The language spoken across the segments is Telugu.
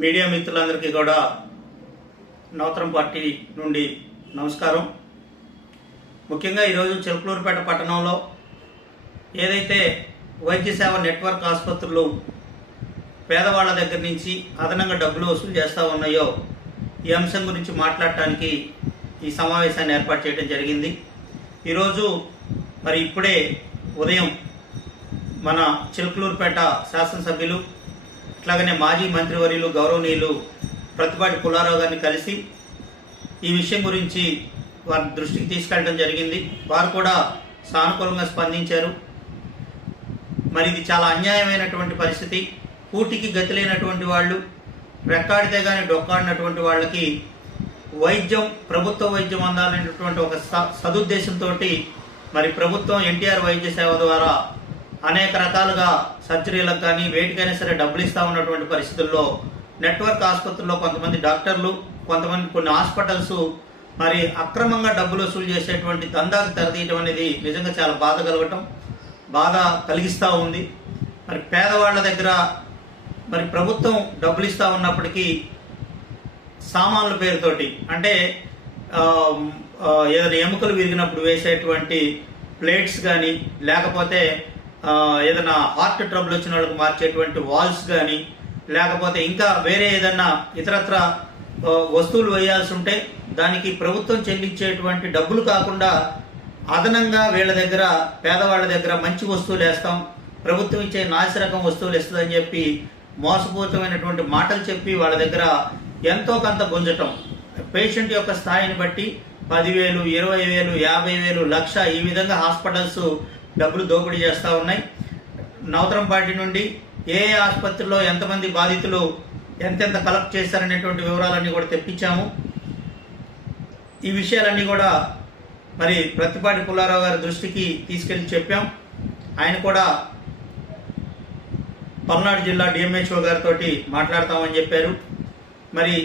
మీడియా మిత్రులందరికీ కూడా నవతరం పార్టీ నుండి నమస్కారం. ముఖ్యంగా ఈరోజు చిలకలూరుపేట పట్టణంలో ఏదైతే వైద్య సేవ నెట్వర్క్ ఆసుపత్రులు పేదవాళ్ల దగ్గర నుంచి అదనంగా డబ్బులు వసూలు చేస్తూ ఉన్నాయో ఈ అంశం గురించి మాట్లాడటానికి ఈ సమావేశాన్ని ఏర్పాటు చేయడం జరిగింది. ఈరోజు మరి ఇప్పుడే ఉదయం మన చిలకలూరుపేట శాసనసభ్యులు అట్లాగనే మాజీ మంత్రివర్యులు గౌరవనీయులు ప్రతిపాటి పుల్లారావు గారిని కలిసి ఈ విషయం గురించి వారి దృష్టికి తీసుకెళ్ళడం జరిగింది. వారు కూడా సానుకూలంగా స్పందించారు. మరి ఇది చాలా అన్యాయమైనటువంటి పరిస్థితి. కూటికి గతి లేనటువంటి వాళ్ళు, రెక్కాడితే కానీ డొక్కాడినటువంటి వాళ్ళకి వైద్యం, ప్రభుత్వ వైద్యం అందాలనేటువంటి ఒక సదుద్దేశంతో మరి ప్రభుత్వం ఎన్టీఆర్ వైద్య సేవ ద్వారా అనేక రకాలుగా సర్జరీలకు కానీ వేటికైనా సరే డబ్బులు ఇస్తూ ఉన్నటువంటి పరిస్థితుల్లో నెట్వర్క్ ఆసుపత్రుల్లో కొంతమంది డాక్టర్లు, కొంతమంది కొన్ని హాస్పిటల్స్ మరి అక్రమంగా డబ్బులు వసూలు చేసేటువంటి దందాకు తెరదీయడం అనేది నిజంగా చాలా బాధ కలిగిస్తూ ఉంది. మరి పేదవాళ్ల దగ్గర మరి ప్రభుత్వం డబ్బులు ఇస్తూ ఉన్నప్పటికీ సామాన్ల పేరుతోటి, అంటే ఏదైనా ఎముకలు విరిగినప్పుడు వేసేటువంటి ప్లేట్స్ కానీ, లేకపోతే ఏదైనా హార్ట్ ట్రబుల్ వచ్చిన వాళ్ళకి మార్చేటువంటి వాల్స్ కానీ, లేకపోతే ఇంకా వేరే ఏదన్నా ఇతరత్ర వస్తువులు వేయాల్సి ఉంటే దానికి ప్రభుత్వం చెల్లించేటువంటి డబ్బులు కాకుండా అదనంగా వీళ్ళ దగ్గర, పేదవాళ్ళ దగ్గర మంచి వస్తువులు వేస్తాం, ప్రభుత్వం ఇచ్చే నాసిరకం వస్తువులు ఇస్తుందని చెప్పి మోసపూరితమైనటువంటి మాటలు చెప్పి వాళ్ళ దగ్గర ఎంతో కొంత గుంజటం, పేషెంట్ యొక్క స్థాయిని బట్టి 10,000, 20,000, 50,000, లక్ష ఈ విధంగా హాస్పిటల్స్ డబ్బులు దోపిడీ చేస్తూ ఉన్నాయి. నవతరం పార్టీ నుండి ఏ ఆసుపత్రిలో ఎంతమంది బాధితులు ఎంతెంత కలెక్ట్ చేశారనేటువంటి వివరాలన్నీ కూడా తెప్పించాము. ఈ విషయాలన్నీ కూడా మరి ప్రతిపాటి పుల్లారావు గారి దృష్టికి తీసుకెళ్లి చెప్పాం. ఆయన కూడా పల్నాడు జిల్లా డిఎంహెచ్ఓ గారితో మాట్లాడతామని చెప్పారు. మరి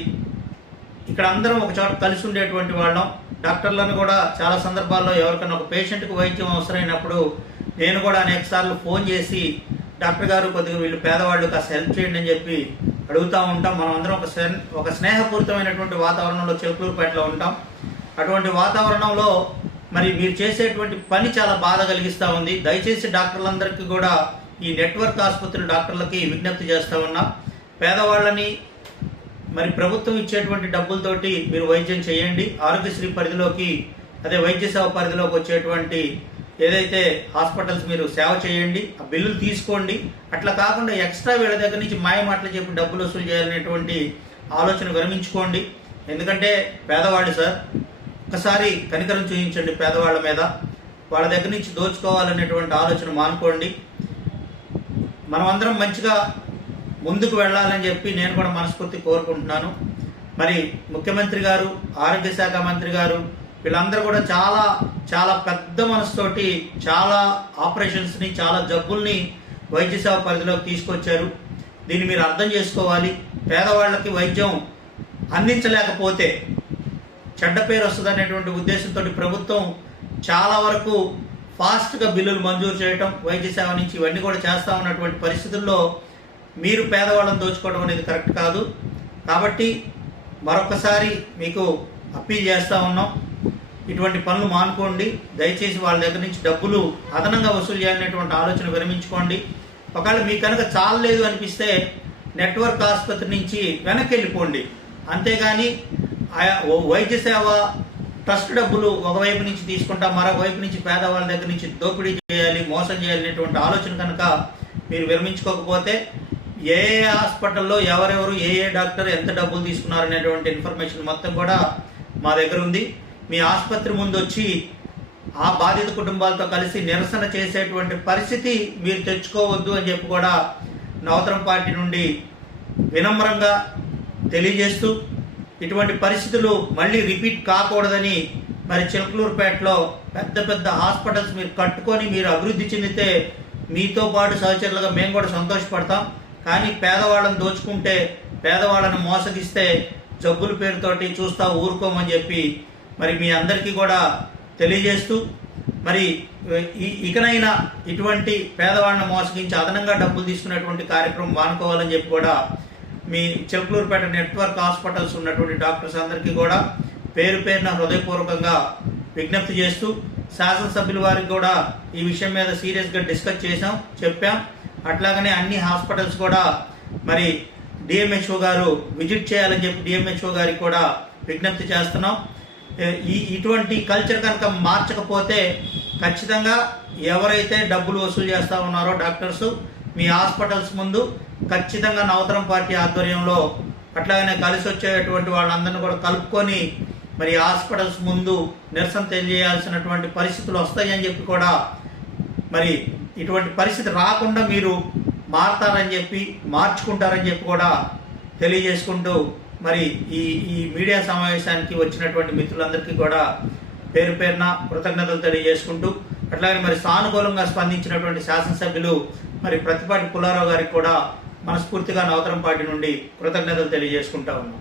ఇక్కడ అందరం ఒక చోట కలిసి ఉండేటువంటి వాళ్ళం. డాక్టర్లను కూడా చాలా సందర్భాల్లో ఎవరికైనా ఒక పేషెంట్కి వైద్యం అవసరమైనప్పుడు నేను కూడా అనేక సార్లు ఫోన్ చేసి డాక్టర్ గారు కొద్దిగా వీళ్ళు పేదవాళ్ళు కాస్త హెల్ప్ చేయండి అని చెప్పి అడుగుతూ ఉంటాం. మనం అందరం ఒక స్నేహపూరితమైనటువంటి వాతావరణంలో చిలకలూరుపేటలో ఉంటాం. అటువంటి వాతావరణంలో మరి మీరు చేసేటువంటి పని చాలా బాధ కలిగిస్తూ ఉంది. దయచేసి డాక్టర్లందరికీ కూడా ఈ నెట్వర్క్ ఆసుపత్రుల డాక్టర్లకి విజ్ఞప్తి చేస్తూ ఉన్నాం. పేదవాళ్ళని మరి ప్రభుత్వం ఇచ్చేటువంటి డబ్బులతోటి మీరు వైద్యం చేయండి. ఆరోగ్యశ్రీ పరిధిలోకి, అదే వైద్య సేవ పరిధిలోకి వచ్చేటువంటి ఏదైతే హాస్పిటల్స్ మీరు సేవ చేయండి, ఆ బిల్లులు తీసుకోండి. అట్లా కాకుండా ఎక్స్ట్రా వీళ్ళ దగ్గర నుంచి మాయమాటలు చెప్పి డబ్బులు వసూలు చేయాలనేటువంటి ఆలోచన విరమించుకోండి. ఎందుకంటే పేదవాళ్ళు సార్, ఒకసారి కనికరం చూపించండి పేదవాళ్ళ మీద. వాళ్ళ దగ్గర నుంచి దోచుకోవాలనేటువంటి ఆలోచన మానుకోండి. మనమందరం మంచిగా ముందుకు వెళ్ళాలని చెప్పి నేను కూడా మనస్ఫూర్తి కోరుకుంటున్నాను. మరి ముఖ్యమంత్రి గారు, ఆరోగ్య శాఖ మంత్రి గారు వీళ్ళందరూ కూడా చాలా పెద్ద మనసుతోటి చాలా ఆపరేషన్స్ని, చాలా జబ్బుల్ని వైద్య సేవ పరిధిలోకి తీసుకొచ్చారు. దీన్ని మీరు అర్థం చేసుకోవాలి. పేదవాళ్ళకి వైద్యం అందించలేకపోతే చెడ్డ పేరు వస్తుందనేటువంటి ఉద్దేశంతో ప్రభుత్వం చాలా వరకు ఫాస్ట్గా బిల్లులు మంజూరు చేయటం, వైద్య సేవ నుంచి ఇవన్నీ కూడా చేస్తూ ఉన్నటువంటి పరిస్థితుల్లో మీరు పేదవాళ్ళని దోచుకోవడం అనేది కరెక్ట్ కాదు. కాబట్టి మరొకసారి మీకు అప్పీల్ చేస్తూ ఉన్నాం, ఇటువంటి పనులు మానుకోండి. దయచేసి వాళ్ళ దగ్గర నుంచి డబ్బులు అదనంగా వసూలు చేయాలనేటువంటి ఆలోచన విరమించుకోండి. ఒకవేళ మీకు కనుక చాలలేదు అనిపిస్తే నెట్వర్క్ ఆసుపత్రి నుంచి వెనక్కి వెళ్ళిపోండి. అంతేగాని వైద్య సేవ ట్రస్ట్ డబ్బులు ఒకవైపు నుంచి తీసుకుంటా మరొక వైపు నుంచి పేదవాళ్ళ దగ్గర నుంచి దోపిడీ చేయాలి, మోసం చేయాలనేటువంటి ఆలోచన కనుక మీరు విరమించుకోకపోతే ఏ హాస్పిటల్లో ఎవరెవరు ఏ డాక్టర్ ఎంత డబ్బులు తీసుకున్నారు అనేటువంటి ఇన్ఫర్మేషన్ మొత్తం కూడా మా దగ్గర ఉంది. మీ ఆసుపత్రి ముందు వచ్చి ఆ బాధిత కుటుంబాలతో కలిసి నిరసన చేసేటువంటి పరిస్థితి మీరు తెచ్చుకోవద్దు అని చెప్పి కూడా నవతరం పార్టీ నుండి వినమ్రంగా తెలియజేస్తూ, ఇటువంటి పరిస్థితులు మళ్ళీ రిపీట్ కాకూడదని మరి చిలకలూరుపేటలో పెద్ద హాస్పిటల్స్ మీరు కట్టుకొని మీరు అభివృద్ధి చెందితే మీతో పాటు సహచరులుగా మేము కూడా సంతోషపడతాం. కానీ పేదవాళ్ళని దోచుకుంటే, పేదవాళ్ళని మోసగిస్తే జబ్బుల పేరుతోటి చూస్తా ఊరుకోమని చెప్పి మరి మీ అందరికీ కూడా తెలియజేస్తూ, మరి ఇకనైనా ఇటువంటి పేదవాళ్ళని మోసగించి అదనంగా డబ్బులు తీసుకునేటువంటి కార్యక్రమం మానుకోవాలని చెప్పి కూడా మీ చిలకలూరుపేట నెట్వర్క్ హాస్పిటల్స్ ఉన్నటువంటి డాక్టర్స్ అందరికీ కూడా పేరు పేరున హృదయపూర్వకంగా విజ్ఞప్తి చేస్తూ శాసనసభ్యుల వారికి కూడా ఈ విషయం మీద సీరియస్గా డిస్కస్ చేసాం, చెప్పాం. అట్లాగనే అన్ని హాస్పిటల్స్ కూడా మరి డిఎంహెచ్ఓ గారు విజిట్ చేయాలని చెప్పి డిఎంహెచ్ఓ గారికి కూడా విజ్ఞప్తి చేస్తున్నాం. ఇటువంటి కల్చర్ కనుక మార్చకపోతే ఖచ్చితంగా ఎవరైతే డబ్బులు వసూలు చేస్తూ ఉన్నారో డాక్టర్స్ మీ హాస్పిటల్స్ ముందు ఖచ్చితంగా నవతరం పార్టీ ఆధ్వర్యంలో అట్లాగనే కలిసి వచ్చేటువంటి వాళ్ళందరినీ కూడా కలుపుకొని మరి హాస్పిటల్స్ ముందు నిరసన తెలియజేయాల్సినటువంటి పరిస్థితులు వస్తాయని చెప్పి కూడా మరి ఇటువంటి పరిస్థితి రాకుండా మీరు మారతారని చెప్పి మార్చుకుంటారని చెప్పి కూడా తెలియజేసుకుంటూ మరి ఈ మీడియా సమావేశానికి వచ్చినటువంటి మిత్రులందరికీ కూడా పేరు పేరున కృతజ్ఞతలు తెలియజేసుకుంటూ అట్లాగే మరి సానుకూలంగా స్పందించినటువంటి శాసనసభ్యులు మరి ప్రతిపాటి పుల్లారావు గారికి కూడా మనస్ఫూర్తిగా నవతరం పార్టీ నుండి కృతజ్ఞతలు తెలియజేసుకుంటా ఉన్నాం.